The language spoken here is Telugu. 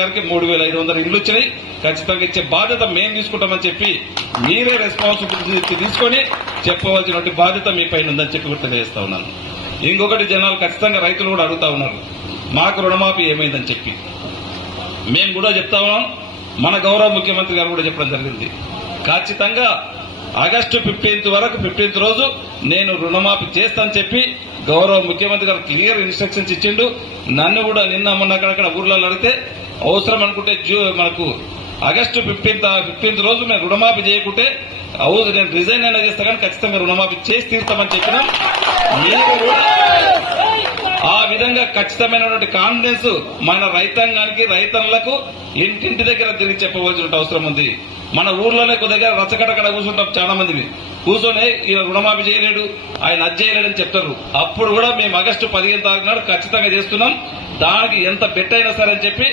3500 ఇళ్లు వచ్చినాయి. ఖచ్చితంగా ఇచ్చే బాధ్యత మేము తీసుకుంటామని చెప్పి మీరే రెస్పాన్సిబిలిటీ తీసుకొని చెప్పవలసినటువంటి బాధ్యత మీ పైన ఉందని చెప్పి గుర్తు చేస్తా ఉన్నాను. ఇంకొకటి జనాలు ఖచ్చితంగా రైతులు కూడా అడుగుతా ఉన్నారు, మాకు రుణమాఫీ ఏమైందని చెప్పి. మేము కూడా చెప్తా ఉన్నాం, మన గౌరవ ముఖ్యమంత్రి గారు కూడా చెప్పడం జరిగింది. ఖచ్చితంగా ఆగస్టు 15th వరకు 15th రోజు నేను రుణమాఫీ చేస్తానని చెప్పి గౌరవ ముఖ్యమంత్రి గారు క్లియర్ ఇన్స్ట్రక్షన్స్ ఇచ్చిండు. నన్ను కూడా నిన్న మొన్న అక్కడక్కడ ఊర్లలో అడిగితే అవసరం అనుకుంటే మనకు ఆగస్టు 15th రోజు మేము రుణమాఫీ చేయకుంటే నేను రిజైన్ అయినా చేస్తా కానీ ఖచ్చితంగా రుణమాఫీ చేసి తీరుతామని చెప్పినాం. మీరు కూడా ఆ విధంగా ఖచ్చితమైనటువంటి కాన్ఫిడెన్స్ మన రైతాంగానికి రైతన్నులకు ఇంటింటి దగ్గర తిరిగి చెప్పవలసిన అవసరం ఉంది. మన ఊర్లోనే కొద్దిగా రచ్చకడకడ కూర్చుంటాం, చాలా మంది కూర్చొని ఈయన రుణమాఫీ చేయలేడు, ఆయన అది చేయలేడని చెప్తారు. అప్పుడు కూడా మేము ఆగస్టు 15 తారీఖు నాడు ఖచ్చితంగా చేస్తున్నాం. దానికి ఎంత బెట్ అయినా సరే అని చెప్పి